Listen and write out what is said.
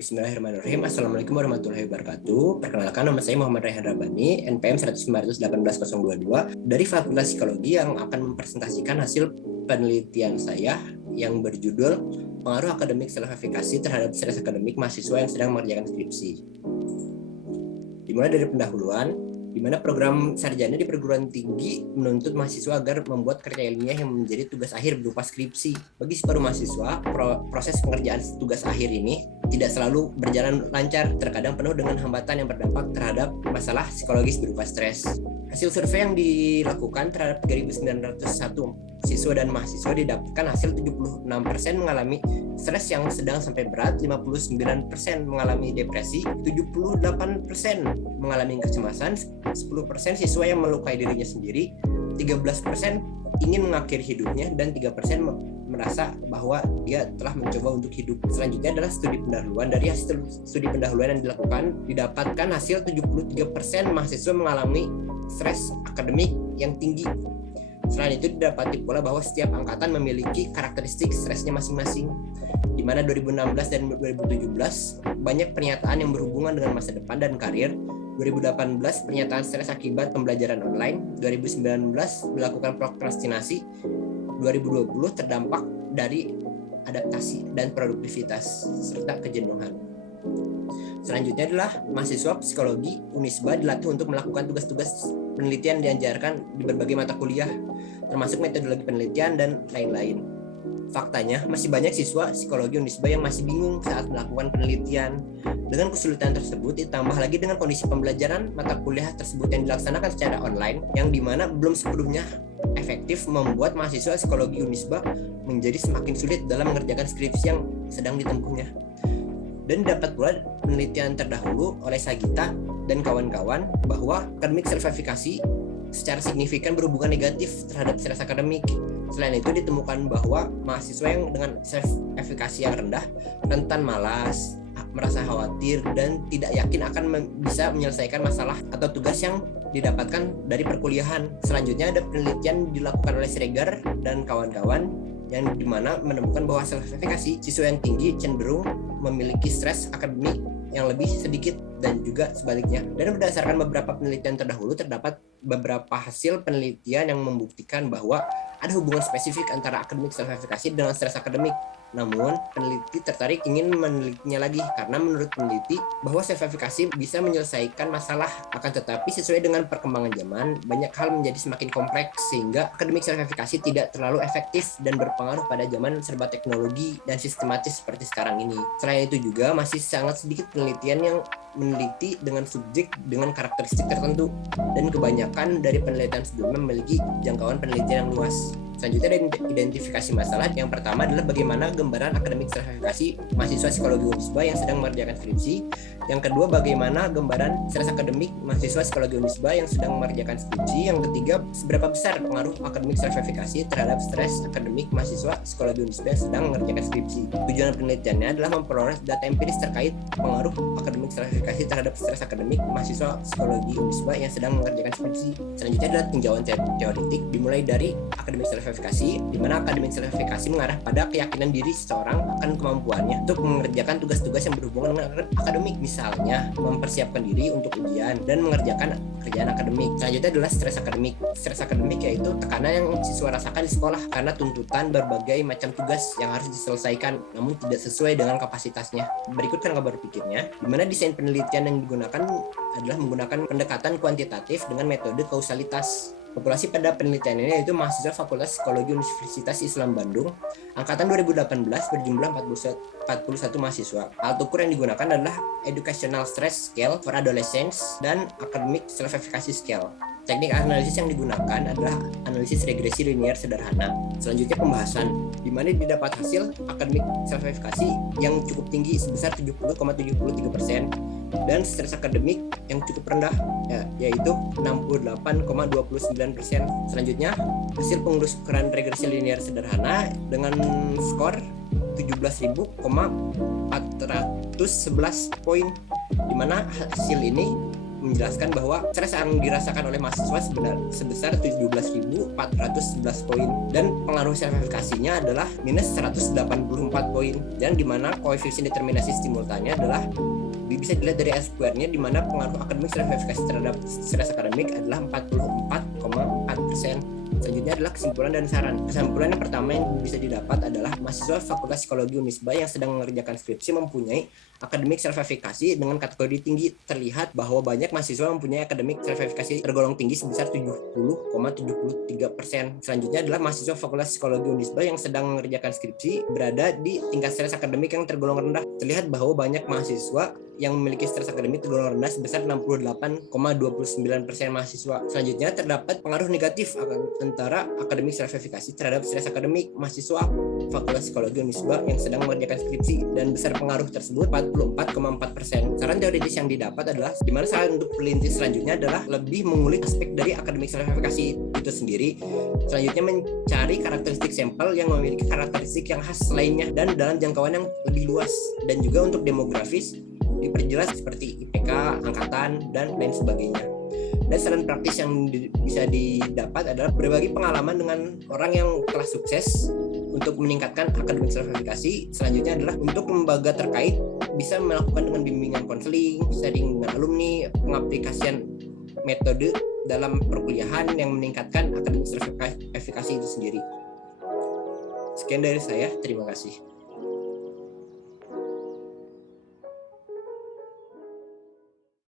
Bismillahirrahmanirrahim. Assalamualaikum warahmatullahi wabarakatuh. Perkenalkan, nama saya Muhammad Raihan Rabani, NPM 118.022 dari Fakultas Psikologi yang akan mempresentasikan hasil penelitian saya yang berjudul Pengaruh Akademik Self-Efikasi terhadap Stres Akademik Mahasiswa yang sedang mengerjakan skripsi. Dimulai dari pendahuluan, di mana program sarjana di perguruan tinggi menuntut mahasiswa agar membuat karya ilmiah yang menjadi tugas akhir berupa skripsi. Bagi separuh mahasiswa, proses pengerjaan tugas akhir ini tidak selalu berjalan lancar, terkadang penuh dengan hambatan yang berdampak terhadap masalah psikologis berupa stres. Hasil survei yang dilakukan terhadap 3.901 siswa dan mahasiswa didapatkan hasil 76% mengalami stres yang sedang sampai berat, 59% mengalami depresi, 78% mengalami kecemasan, 10% siswa yang melukai dirinya sendiri, 13% ingin mengakhiri hidupnya, dan 3% merasa bahwa dia telah mencoba untuk hidup. Selanjutnya adalah studi pendahuluan. Dari hasil studi pendahuluan yang dilakukan, didapatkan hasil 73% mahasiswa mengalami stres akademik yang tinggi. Selain itu, didapati pula bahwa setiap angkatan memiliki karakteristik stresnya masing-masing, di mana 2016 dan 2017 banyak pernyataan yang berhubungan dengan masa depan dan karir. 2018 pernyataan stres akibat pembelajaran online, 2019 melakukan prokrastinasi, 2020 terdampak dari adaptasi dan produktivitas serta kejenuhan. Selanjutnya adalah mahasiswa psikologi Unisba dilatih untuk melakukan tugas-tugas penelitian diajarkan di berbagai mata kuliah, termasuk metodologi penelitian dan lain-lain. Faktanya, masih banyak siswa psikologi Unisba yang masih bingung saat melakukan penelitian. Dengan kesulitan tersebut, ditambah lagi dengan kondisi pembelajaran mata kuliah tersebut yang dilaksanakan secara online, yang dimana belum sepenuhnya efektif, membuat mahasiswa psikologi Unisba menjadi semakin sulit dalam mengerjakan skripsi yang sedang ditempuhnya. Dan dapat pula penelitian terdahulu oleh Sagita dan kawan-kawan bahwa akademik self-efikasi secara signifikan berhubungan negatif terhadap stres akademik. Selain itu, ditemukan bahwa mahasiswa yang dengan self-efikasi yang rendah rentan malas, merasa khawatir, dan tidak yakin akan bisa menyelesaikan masalah atau tugas yang didapatkan dari perkuliahan. Selanjutnya ada penelitian dilakukan oleh Sregar dan kawan-kawan yang dimana menemukan bahwa self-efikasi siswa yang tinggi cenderung memiliki stres akademik yang lebih sedikit dan juga sebaliknya. Dan berdasarkan beberapa penelitian terdahulu, terdapat beberapa hasil penelitian yang membuktikan bahwa ada hubungan spesifik antara akademik self-efikasi dengan stres akademik. Namun, peneliti tertarik ingin menelitinya lagi karena menurut peneliti bahwa self-efikasi bisa menyelesaikan masalah, akan tetapi sesuai dengan perkembangan zaman, banyak hal menjadi semakin kompleks sehingga akademik self-efikasi tidak terlalu efektif dan berpengaruh pada zaman serba teknologi dan sistematis seperti sekarang ini. Selain itu juga masih sangat sedikit penelitian yang meneliti dengan subjek dengan karakteristik tertentu, dan kebanyakan dari penelitian sebelumnya memiliki jangkauan penelitian yang luas. Selanjutnya ada identifikasi masalah. Yang pertama adalah bagaimana gambaran akademik self-efikasi mahasiswa psikologi Unisba yang sedang mengerjakan skripsi. Yang kedua, bagaimana gambaran stres akademik mahasiswa psikologi Unisba yang sedang mengerjakan skripsi. Yang ketiga, seberapa besar pengaruh akademik self-efikasi terhadap stres akademik mahasiswa psikologi Unisba yang sedang mengerjakan skripsi. Tujuan penelitiannya adalah memperoleh data empiris terkait pengaruh akademik self-efikasi terhadap stres akademik mahasiswa psikologi Unisba yang sedang mengerjakan skripsi. Selanjutnya adalah tinjauan teoritik, dimulai dari akademik self-efikasi, di mana akademik self-efikasi mengarah pada keyakinan diri seseorang akan kemampuannya untuk mengerjakan tugas-tugas yang berhubungan dengan akademik, misalnya mempersiapkan diri untuk ujian dan mengerjakan kerjaan akademik. Selanjutnya adalah stres akademik. Stres akademik yaitu tekanan yang siswa rasakan di sekolah karena tuntutan berbagai macam tugas yang harus diselesaikan namun tidak sesuai dengan kapasitasnya. Berikut kerangka berpikirnya, di mana desain penelitian yang digunakan adalah menggunakan pendekatan kuantitatif dengan metode kausalitas. Populasi pada penelitian ini yaitu mahasiswa Fakultas Psikologi Universitas Islam Bandung angkatan 2018 berjumlah 41 mahasiswa. Alat ukur yang digunakan adalah Educational Stress Scale for Adolescents dan Academic Self-Efficacy Scale. Teknik analisis yang digunakan adalah analisis regresi linear sederhana. Selanjutnya pembahasan, di mana didapat hasil akademik self-efikasi yang cukup tinggi sebesar 70,73% dan stres akademik yang cukup rendah yaitu 68,29%. Selanjutnya hasil pengukuran regresi linear sederhana dengan skor 17.411 poin, di mana hasil ini menjelaskan bahwa stres yang dirasakan oleh mahasiswa sebesar 17.411 poin dan pengaruh self-efikasinya adalah minus 184 poin, dan di mana koefisien determinasi simultannya adalah bisa dilihat dari S-square-nya, di mana pengaruh akademik self-efikasi terhadap stres akademik adalah 44,4%. Selanjutnya adalah kesimpulan dan saran. Kesimpulan yang pertama yang bisa didapat adalah mahasiswa Fakultas Psikologi Unisba yang sedang mengerjakan skripsi mempunyai akademik self-efikasi dengan kategori tinggi. Terlihat bahwa banyak mahasiswa mempunyai akademik self-efikasi tergolong tinggi sebesar 70,73%. Selanjutnya adalah mahasiswa Fakultas Psikologi Unisba yang sedang mengerjakan skripsi berada di tingkat stres akademik yang tergolong rendah. Terlihat bahwa banyak mahasiswa yang memiliki stres akademik tergolong rendah sebesar 68,29% mahasiswa. Selanjutnya terdapat pengaruh negatif antara akademik self-efikasi terhadap stres akademik mahasiswa Fakultas Psikologi Unisba yang sedang mengerjakan skripsi, dan besar pengaruh tersebut 44,4%. Saran teoritis yang didapat adalah di mana saran untuk peneliti selanjutnya adalah lebih mengulik aspek dari akademik self-efikasi itu sendiri. Selanjutnya mencari karakteristik sampel yang memiliki karakteristik yang khas lainnya dan dalam jangkauan yang lebih luas, dan juga untuk demografis diperjelas seperti IPK, angkatan, dan lain sebagainya. Dan saran praktis yang bisa didapat adalah berbagi pengalaman dengan orang yang telah sukses untuk meningkatkan akademik self-efikasi. Selanjutnya adalah untuk lembaga terkait bisa melakukan dengan bimbingan konseling, sharing dengan alumni, pengaplikasian metode dalam perkuliahan yang meningkatkan akademik self-efikasi itu sendiri. Sekian dari saya, terima kasih.